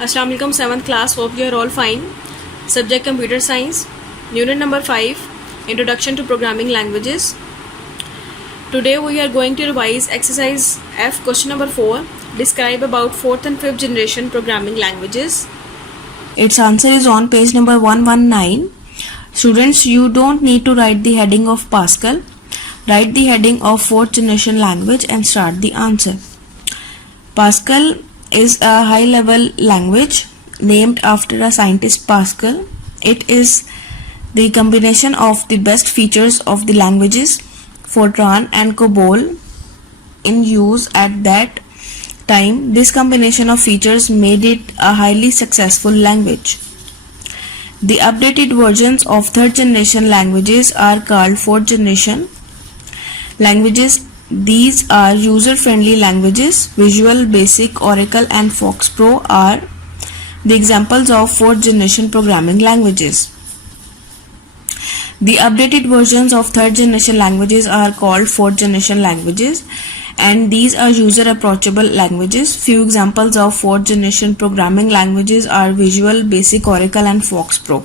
Assalamu alaikum, 7th class. Hope you are all fine. Subject Computer Science. Unit number 5, Introduction to Programming Languages. Today we are going to revise exercise F, question number 4. Describe about 4th and 5th generation programming languages. Its answer is on page number 119. Students, you don't need to write the heading of Pascal. Write the heading of 4th generation language and start the answer. Pascal is a high-level language named after a scientist Pascal. It is the combination of the best features of the languages Fortran and COBOL in use at that time. This combination of features made it a highly successful language. The updated versions of 3rd generation languages are called 4th generation languages. These are user-friendly languages. Visual Basic, Oracle and Fox Pro are the examples of 4th generation programming languages. The updated versions of 3rd generation languages are called 4th generation languages, and these are user-approachable languages. Few examples of 4th generation programming languages are Visual Basic, Oracle and Fox Pro.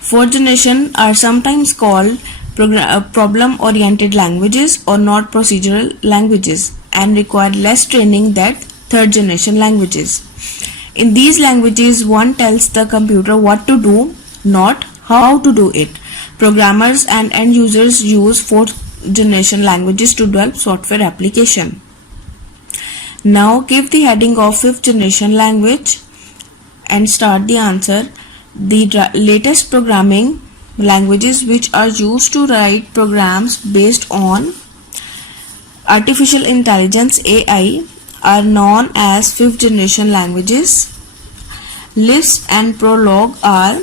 4th generation are sometimes called problem-oriented languages or not procedural languages and require less training than 3rd generation languages. In these languages, one tells the computer what to do, not how to do it. Programmers and end users use 4th generation languages to develop software application. Now give the heading of 5th generation language and start the answer. The latest programming languages which are used to write programs based on artificial intelligence (AI) are known as 5th generation languages. Lisp and Prolog are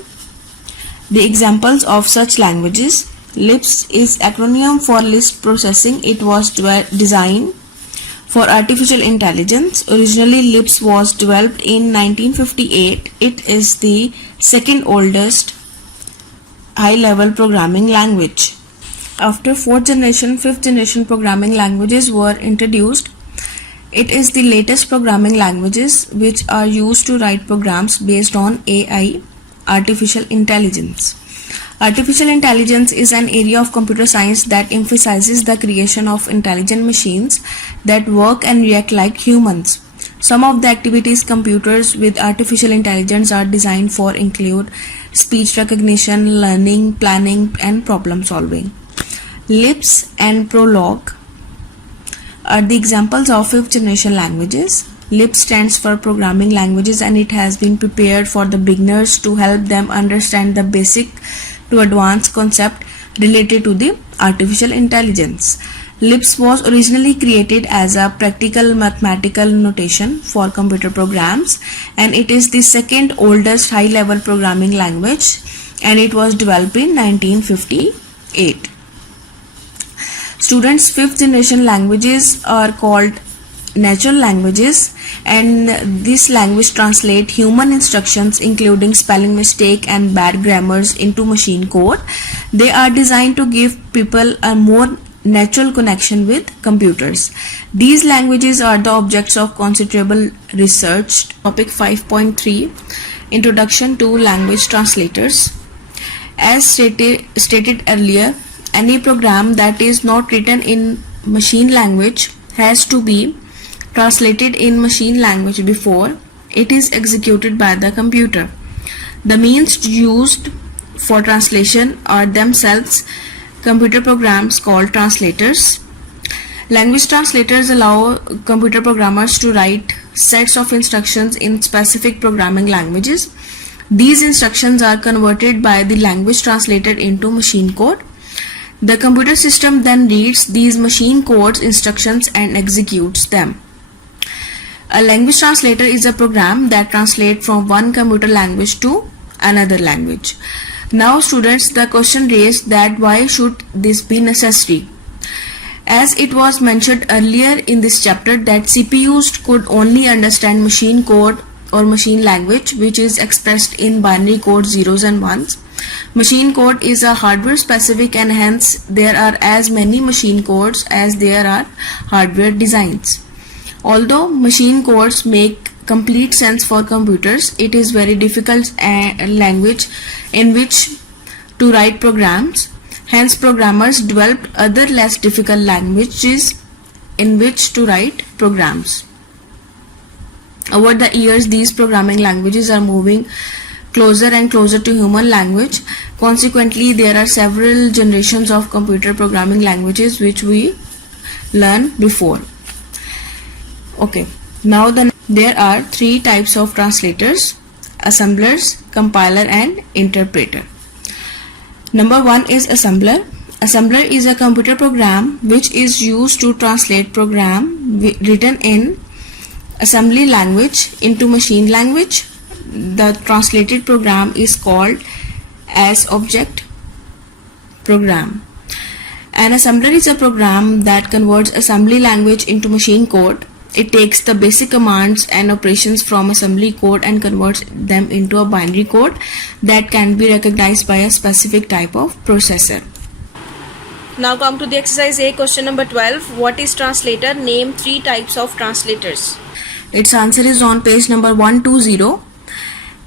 the examples of such languages. Lisp is acronym for Lisp Processing. It was designed for artificial intelligence. Originally, Lisp was developed in 1958. It is the second oldest high-level programming language. After 4th generation, 5th generation programming languages were introduced. It is the latest programming languages which are used to write programs based on AI, artificial intelligence. Artificial intelligence is an area of computer science that emphasizes the creation of intelligent machines that work and react like humans. Some of the activities computers with artificial intelligence are designed for include speech recognition, learning, planning, and problem solving. Lisp and Prolog are the examples of 5th generation languages. Lisp stands for programming languages and it has been prepared for the beginners to help them understand the basic to advanced concept related to the artificial intelligence. Lisp was originally created as a practical mathematical notation for computer programs, and it is the second oldest high-level programming language, and it was developed in 1958. Students, 5th generation languages are called natural languages, and this language translates human instructions including spelling mistake and bad grammars into machine code. They are designed to give people a more natural connection with computers. These languages are the objects of considerable research. Topic 5.3, Introduction to Language Translators. As stated earlier, any program that is not written in machine language has to be translated in machine language before it is executed by the computer. The means used for translation are themselves computer programs called translators. Language translators allow computer programmers to write sets of instructions in specific programming languages. These instructions are converted by the language translator into machine code. The computer system then reads these machine codes instructions and executes them. A language translator is a program that translates from one computer language to another language. Now students, the question raised that why should this be necessary? As it was mentioned earlier in this chapter that CPUs could only understand machine code or machine language which is expressed in binary code zeros and ones. Machine code is a hardware specific and hence there are as many machine codes as there are hardware designs. Although machine codes make complete sense for computers. It is very difficult language in which to write programs. Hence, programmers developed other less difficult languages in which to write programs. Over the years, these programming languages are moving closer and closer to human language. Consequently, there are several generations of computer programming languages which we learned before. Okay, now there are three types of translators: assemblers, compiler, and interpreter. Number one is assembler. Assembler is a computer program which is used to translate program written in assembly language into machine language. The translated program is called as object program. An assembler is a program that converts assembly language into machine code. It takes the basic commands and operations from assembly code and converts them into a binary code that can be recognized by a specific type of processor. Now come to the exercise A, question number 12. What is translator? Name three types of translators. Its answer is on page number 120.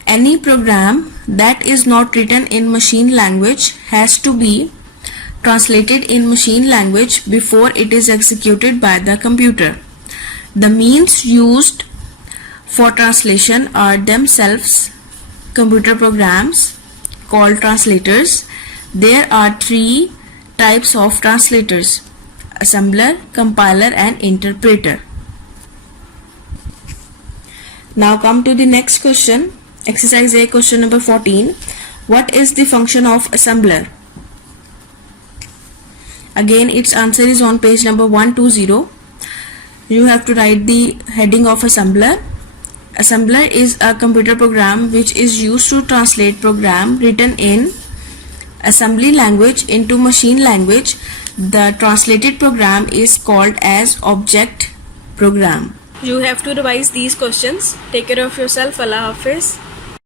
Any program that is not written in machine language has to be translated in machine language before it is executed by the computer. The means used for translation are themselves computer programs called translators. There are three types of translators: assembler, compiler, and interpreter. Now come to the next question. Exercise A, question number 14. What is the function of assembler? Again, its answer is on page number 120. You have to write the heading of assembler. Assembler is a computer program which is used to translate program written in assembly language into machine language. The translated program is called as object program. You have to revise these questions. Take care of yourself. Allah Hafiz.